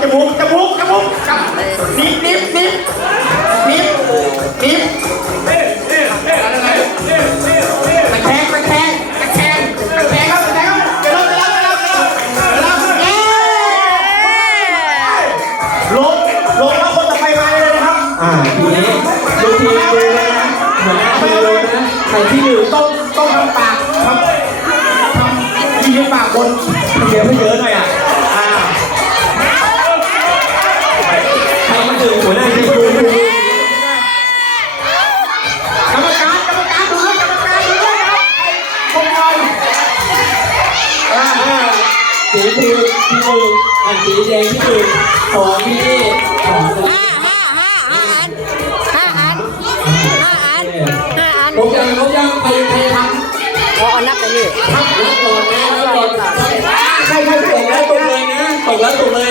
จมูกจมูกจมูกจับนิบนิบนิบนิบนิบตะแคงตะแคงตะแคงตะแคงครับตะแคงครับเดี๋ยวเราเดี๋ยวเราเดี๋ยวเราเดี๋ยวเราเอ๊ลงลงแล้วคนต่อไปมาเลยนะครับอ่าทีนี้ดูทีมดูเลยนะหัวหน้าทีมดูนะใครที่หนึ่ต้องต้องทำปากทำทำยิ้มปากคนเดี๋ยวไม่เยอะหน่อยอะ สีทีมที่หนึ่งอันสีแดงที่หนึ่งของพี่ของห้าห้าห้าห้าอันห้าอันห้าอันห้าอันผมยังผมยังไปไปทำอ๋อนับไปนี่ ทำแล้วก่อนนะแล้วก่อน